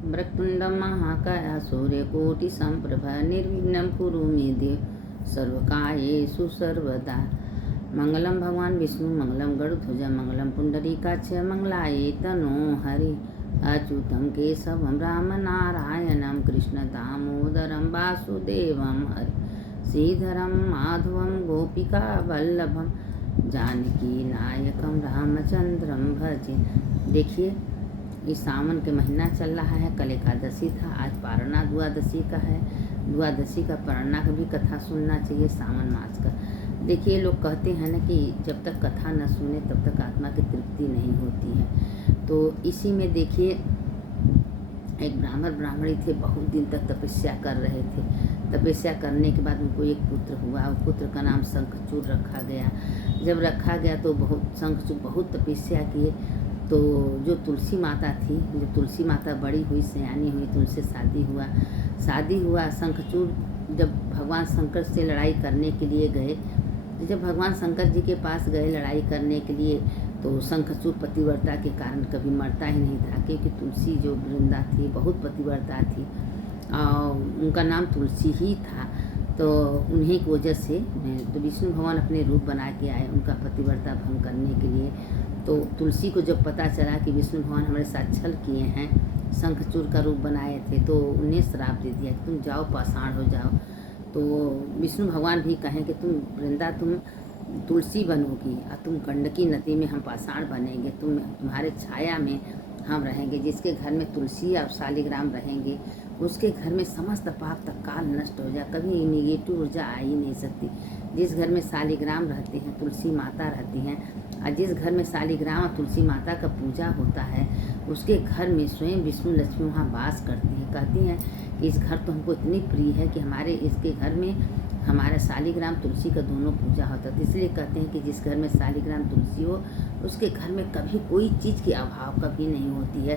वक्रतुण्डं महाकाय सूर्यकोटिसम्प्रभा निर्विघ्नं कुरु मे देव सर्वकार्येषु सर्वदा। मंगलम भगवान विष्णु मंगलम गरुड़ध्वज मंगलम पुंडरीकाक्ष मंगलाय तनो हरि। अच्युतं केशवं राम नारायणं कृष्ण दामोदरं वासुदेवं हरि। श्रीधरं माधवं गोपिका वल्लभं जानकी नायकं रामचंद्रं भजे। देखिए, इस सावन के महीना चल रहा है, कल एकादशी था, आज पारना द्वादशी का है। द्वादशी का पारना का भी कथा सुनना चाहिए सावन मास का। देखिए, लोग कहते हैं ना कि जब तक कथा न सुने तब तक आत्मा की तृप्ति नहीं होती है। तो इसी में देखिए, एक ब्राह्मणी थे, बहुत दिन तक तपस्या कर रहे थे। तपस्या करने के बाद उनको एक पुत्र हुआ, उस पुत्र का नाम शंखचूड़ रखा गया। जब रखा गया तो शंखचूड़ बहुत तपस्या किए। तो जो तुलसी माता थी, जब तुलसी माता बड़ी हुई, सयानी हुई, तो उनसे शादी हुआ। शंखचूड़ जब भगवान शंकर से लड़ाई करने के लिए गए, जब भगवान शंकर जी के पास गए लड़ाई करने के लिए, तो शंखचूड़ पतिव्रता के कारण कभी मरता ही नहीं था, क्योंकि तुलसी जो वृंदा थी बहुत पतिव्रता थी और उनका नाम तुलसी ही था। तो उन्हीं की वजह से तो विष्णु भगवान अपने रूप बना के आए उनका पतिव्रता भंग करने के लिए। तो तुलसी को जब पता चला कि विष्णु भगवान हमारे साथ छल किए हैं, शंखचूड़ का रूप बनाए थे, तो उन्हें श्राप दे दिया कि तुम जाओ, पाषाण हो जाओ। तो विष्णु भगवान भी कहें कि तुम वृंदा, तुम तुलसी बनोगी और तुम गंडकी नदी में हम पाषाण बनेंगे, तुम्हारे छाया में हम रहेंगे। जिसके घर में तुलसी और शालिग्राम रहेंगे उसके घर में समस्त पाप तत्काल नष्ट हो जाए, कभी निगेटिव ऊर्जा आ ही नहीं सकती। जिस घर में शालिग्राम रहते हैं, तुलसी माता रहती हैं, और जिस घर में शालिग्राम और तुलसी माता का पूजा होता है, उसके घर में स्वयं विष्णु लक्ष्मी वहाँ वास करती हैं। कहती हैं कि इस घर तो हमको इतनी प्रिय है कि हमारे इसके घर में हमारा शालिग्राम तुलसी का दोनों पूजा होता है। इसलिए कहते हैं कि जिस घर में शालिग्राम तुलसी हो उसके घर में कभी कोई चीज़ की अभाव कभी नहीं होती है।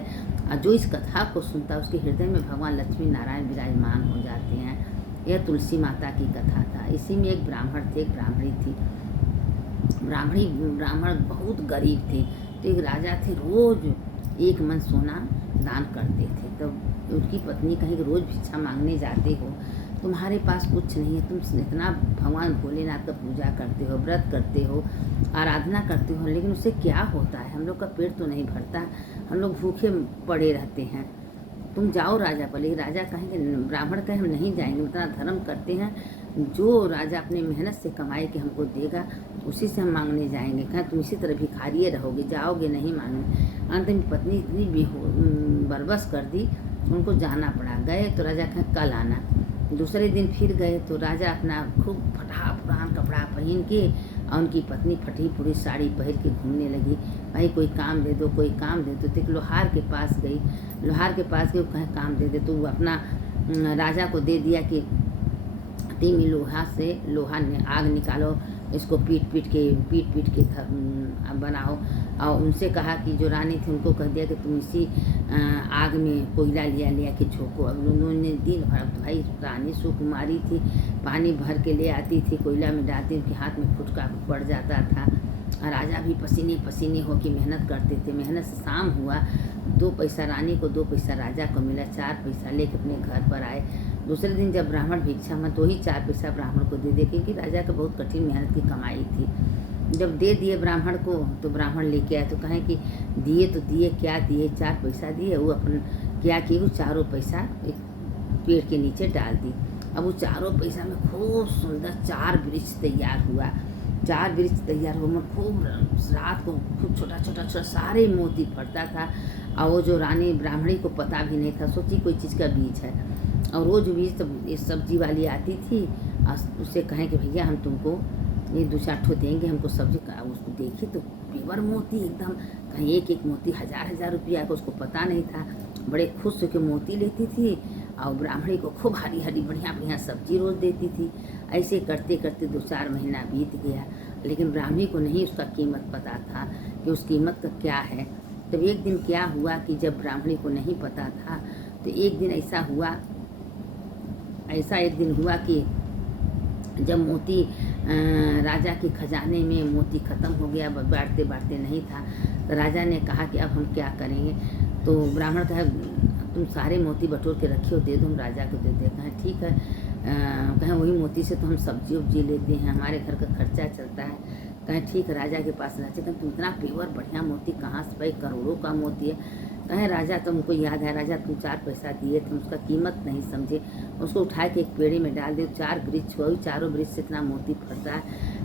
और जो इस कथा को सुनता है उसके हृदय में भगवान लक्ष्मी नारायण विराजमान हो जाते हैं। यह तुलसी माता की कथा था। इसी में एक ब्राह्मण थे, एक ब्राह्मणी थी। ब्राह्मण बहुत गरीब थे, तो एक राजा थे, रोज एक मन सोना दान करते थे। तो उनकी पत्नी कहीं कि रोज भिक्षा मांगने जाते हो, तुम्हारे पास कुछ नहीं है, तुम इतना भगवान भोलेनाथ का पूजा करते हो, व्रत करते हो, आराधना करते हो, लेकिन उससे क्या होता है? हम लोग का पेट तो नहीं भरता, हम लोग भूखे पड़े रहते हैं। तुम जाओ राजा पर। लेकिन राजा कहेंगे, ब्राह्मण कहे हम नहीं जाएंगे, इतना धर्म करते हैं, जो राजा अपनी मेहनत से कमाए के हमको देगा उसी से हम मांगने जाएंगे। कहें तुम इसी तरह भिखारिए रहोगे, जाओगे नहीं मांगने। अंत में पत्नी इतनी बरबस कर दी, उनको जाना पड़ा। गए तो राजा कहें कल आना। दूसरे दिन फिर गए तो राजा अपना खूब फटा पुरान कपड़ा पहन के और उनकी पत्नी फटी पूरी साड़ी पहन के घूमने लगी। भाई कोई काम दे दो, कोई काम दे दो। तो एक लोहार के पास गई, लोहार के पास गई, कहें काम दे दे। तो वो अपना राजा को दे दिया कि तीन लोहा ने आग निकालो, इसको पीट पीट के बनाओ। और उनसे कहा कि जो रानी थी उनको कह दिया कि तुम इसी आग में कोयला लिया कि झोंको। अब उन्होंने दिन भर, भाई रानी सुकुमारी थी, पानी भर के ले आती थी, कोयला में डालती, उनके हाथ में फुटका पड़ जाता था। राजा भी पसीने पसीने होकर मेहनत करते थे। मेहनत से शाम हुआ, 2 पैसा रानी को, 2 पैसा राजा को मिला, 4 पैसा लेकर अपने घर पर आए। दूसरे दिन जब ब्राह्मण भिक्षा में, तो ही 4 पैसा ब्राह्मण को दे, क्योंकि राजा का बहुत कठिन मेहनत की कमाई थी। जब दे दिए ब्राह्मण को, तो ब्राह्मण लेके आए, तो कहें कि दिए तो दिए, क्या दिए? 4 पैसा दिए। वो अपन क्या किए, वो 4 पैसा एक पेड़ के नीचे डाल दी। अब वो 4 पैसा में खूब सुंदर 4 वृक्ष तैयार हुआ। 4 वृक्ष तैयार हुआ में खूब रात को खूब छोटा सारे मोती फटता था। और वो जो रानी ब्राह्मणी को पता भी नहीं था, सोची कोई चीज़ का बीज है। और रोज बीज तो ये सब्जी वाली आती थी और उससे कहें कि भैया हम तुमको ये 2-4 ठो देंगे, हमको सब्जी का। उसको देखी तो पेवर मोती एकदम, कहीं एक मोती 1000 रुपया का, उसको पता नहीं था। बड़े खुश होकर मोती लेती थी और ब्राह्मणी को खूब हरी बढ़िया सब्जी रोज देती थी। ऐसे करते करते 2-4 महीना बीत गया, लेकिन ब्राह्मणी को नहीं उसका कीमत पता था कि उस कीमत का क्या है। तो एक दिन क्या हुआ कि जब ब्राह्मणी को नहीं पता था, तो एक दिन ऐसा एक दिन हुआ कि जब मोती राजा के खजाने में मोती ख़त्म हो गया, बांटते नहीं था, तो राजा ने कहा कि अब हम क्या करेंगे। तो ब्राह्मण कहा तुम सारे मोती बटोर के रखिए और दे दो, हम राजा को दे दे। कहें ठीक है, कहें वही मोती से तो हम सब्जी उब्जी लेते हैं, हमारे घर का खर्चा चलता है। कहें ठीक है, राजा के पास रहते। कहें तुम इतना प्योर बढ़िया मोती कहाँ से भाई, करोड़ों का मोती है। कहें राजा तुमको याद है, राजा तुम 4 पैसा दिए थे, उसका कीमत नहीं समझे, उसको उठा के एक पेड़ी में डाल दे, 4 वृक्ष हुआ, चारों वृक्ष से इतना मोती फटता है।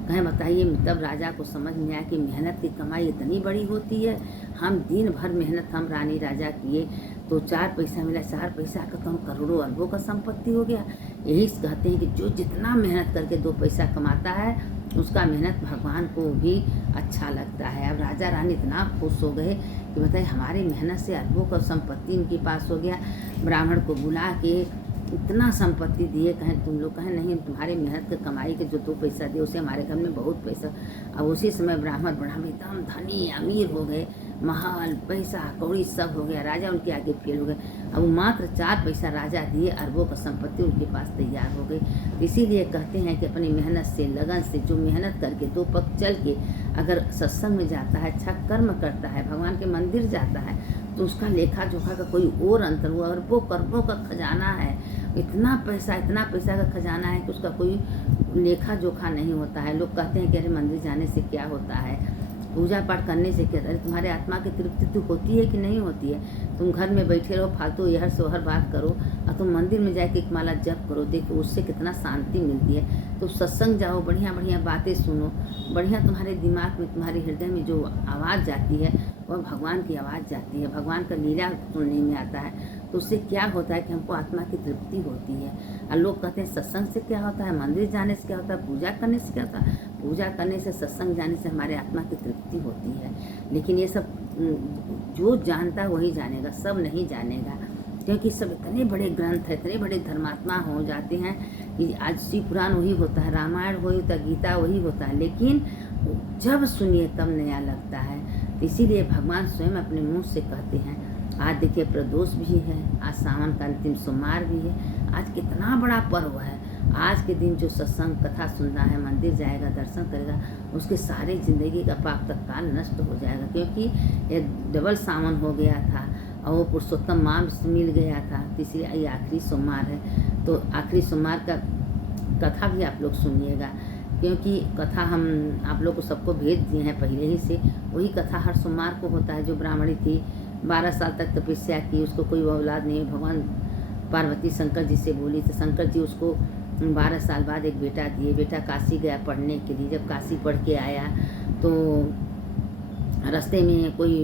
कहें बताइए, तब राजा को समझ में आया कि मेहनत की कमाई इतनी बड़ी होती है। हम दिन भर मेहनत हम रानी राजा किए तो 4 पैसा मिला, 4 पैसा का तो हम करोड़ों अरबों का संपत्ति हो गया। यही कहते हैं कि जो जितना मेहनत करके 2 पैसा कमाता है उसका मेहनत भगवान को भी अच्छा लगता है। अब राजा रानी इतना खुश हो गए कि बताइए हमारी मेहनत से अरबों का संपत्ति उनके पास हो गया। ब्राह्मण को बुला के इतना संपत्ति दिए। कहें तुम लोग, कहें नहीं, तुम्हारे मेहनत के कमाई के जो 2 पैसा दिए उसे हमारे घर में बहुत पैसा। अब उसी समय ब्राह्मण एकदम धनी अमीर हो गए, महल पैसा कौड़ी सब हो गया। राजा उनके आगे फेल हो गए। अब वो मात्र 4 पैसा राजा दिए, अरबों का संपत्ति उनके पास तैयार हो गई। इसीलिए कहते हैं कि अपनी मेहनत से, लगन से, जो मेहनत करके 2 पग चल के अगर सत्संग में जाता है, अच्छा कर्म करता है, भगवान के मंदिर जाता है, तो उसका लेखा जोखा का कोई और अंतर हुआ। अरबों करोड़ों का खजाना है, इतना पैसा का खजाना है कि उसका कोई लेखा जोखा नहीं होता है। लोग कहते हैं कि अरे मंदिर जाने से क्या होता है, पूजा पाठ करने से क्या, अरे तुम्हारे आत्मा की तृप्ति तो होती है कि नहीं होती है। तुम घर में बैठे रहो, फालतू यहर से वहर बात करो, और तुम मंदिर में जाके एक माला जप करो, देखो उससे कितना शांति मिलती है। तो सत्संग जाओ, बढ़िया बढ़िया बातें सुनो, बढ़िया तुम्हारे दिमाग में, तुम्हारे हृदय में जो आवाज़ जाती है वह भगवान की आवाज़ जाती है, भगवान का लीला सुनने में आता है। तो उससे क्या होता है कि हमको आत्मा की तृप्ति होती है। और लोग कहते हैं सत्संग से क्या होता है, मंदिर जाने से क्या होता है, पूजा करने से क्या होता है। पूजा करने से, सत्संग जाने से हमारे आत्मा की तृप्ति होती है। लेकिन ये सब जो जानता है वही जानेगा, सब नहीं जानेगा, क्योंकि सब इतने बड़े ग्रंथ है, इतने बड़े धर्मात्मा हो जाते हैं कि आज शिव पुराण वही होता है, रामायण वही होता है, गीता वही होता है, लेकिन जब सुनिए तब नया लगता है। इसीलिए भगवान स्वयं अपने मुँह से कहते हैं। आज देखिए प्रदोष भी है, आज सावन का अंतिम सोमवार भी है, आज कितना बड़ा पर्व है। आज के दिन जो सत्संग कथा सुनना है, मंदिर जाएगा, दर्शन करेगा, उसके सारे ज़िंदगी का पाप तत्काल नष्ट हो जाएगा। क्योंकि ये डबल सावन हो गया था और वो पुरुषोत्तम मास मिल गया था, इसलिए ये आखिरी सोमवार है। तो आखिरी सोमवार का कथा भी आप लोग सुनिएगा, क्योंकि कथा हम आप लोग को सबको भेज दिए हैं पहले ही से। वही कथा हर सोमवार को होता है। जो ब्राह्मणी थी, 12 साल तक तपस्या की, उसको कोई औलाद नहीं, भगवान पार्वती शंकर जी से बोली तो शंकर जी उसको 12 साल बाद एक बेटा दिए। बेटा काशी गया पढ़ने के लिए। जब काशी पढ़ के आया तो रास्ते में कोई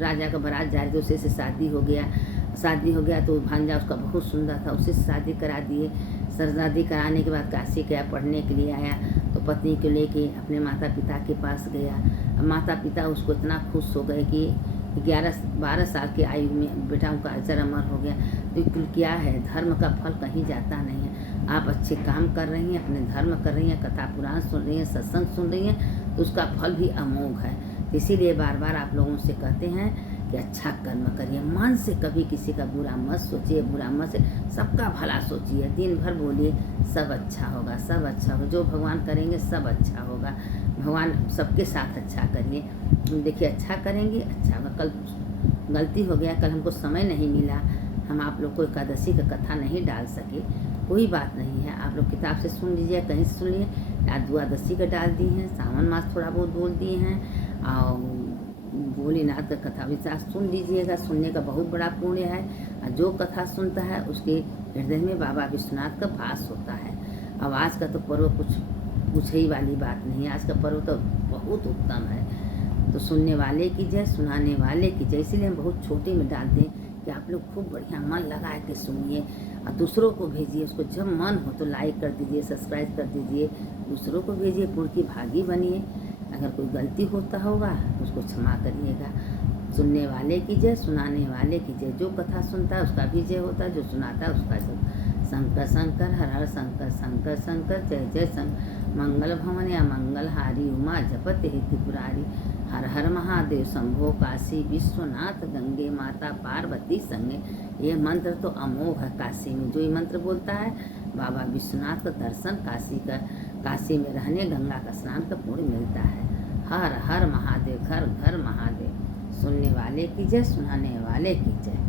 राजा का बारात जा रही थी, उसे से शादी हो गया तो भांजा उसका बहुत सुंदर था, उसे शादी करा दिए। शादी कराने के बाद काशी गया, पढ़ने के लिए आया तो पत्नी को लेके अपने माता पिता के पास गया। माता पिता उसको इतना खुश हो गए कि 12 साल की आयु में बेटा उनका अजर अमर हो गया। तो क्या है, धर्म का फल कहीं जाता नहीं है। आप अच्छे काम कर रही हैं, अपने धर्म कर रही हैं, कथा पुराण सुन रही हैं, सत्संग सुन रही हैं, तो उसका फल भी अमोघ है। इसीलिए बार बार आप लोगों से कहते हैं कि अच्छा कर्म करिए, मन से कभी किसी का बुरा मत सोचिए, बुरा मत से सबका भला सोचिए, दिन भर बोलिए सब अच्छा होगा, सब अच्छा होगा, जो भगवान करेंगे सब अच्छा होगा। भगवान सबके साथ अच्छा करिए, देखिए अच्छा करेंगे अच्छा होगा। कल गलती हो गया, कल हमको समय नहीं मिला, हम आप लोग को एकादशी का कथा नहीं डाल सके, कोई बात नहीं है। आप लोग किताब से सुन लीजिए, कहीं से सुन लिए, आज द्वादशी का डाल दिए हैं, सावन मास थोड़ा बहुत बोल दिए हैं, और भोलेनाथ का कथा विचार सुन लीजिएगा। सुनने का बहुत बड़ा पुण्य है, और जो कथा सुनता है उसके हृदय में बाबा विश्वनाथ का वास होता है। अब आज का तो पर्व कुछ पूछे ही वाली बात नहीं है, आज का पर्व तो बहुत उत्तम है। तो सुनने वाले की जय, सुनाने वाले की जय। इसीलिए हम बहुत छोटे में डालते हैं कि आप लोग खूब बढ़िया मन लगा के सुनिए और दूसरों को भेजिए। उसको जब मन हो तो लाइक कर दीजिए, सब्सक्राइब कर दीजिए, दूसरों को भेजिए, पुण्य की भागी बनिए। अगर कोई गलती होता होगा तो उसको क्षमा करिएगा। सुनने वाले की जय, सुनाने वाले की जय। जो कथा सुनता है उसका भी जय होता है, जो सुनाता है उसका जय। शंकर शंकर हर हर शंकर, शंकर शंकर जय जय शंकर। मंगल भवन या मंगलहारी, उमा जपत हे त्रिपुरारी। हर हर महादेव शंभो काशी विश्वनाथ, गंगे माता पार्वती संगे। ये मंत्र तो अमोघ है। काशी में जो ये मंत्र बोलता है, बाबा विश्वनाथ का दर्शन, काशी में रहने, गंगा का स्नान का पुण्य मिलता है। हर हर महादेव, घर घर महादेव। सुनने वाले की जय, सुनाने वाले की जय।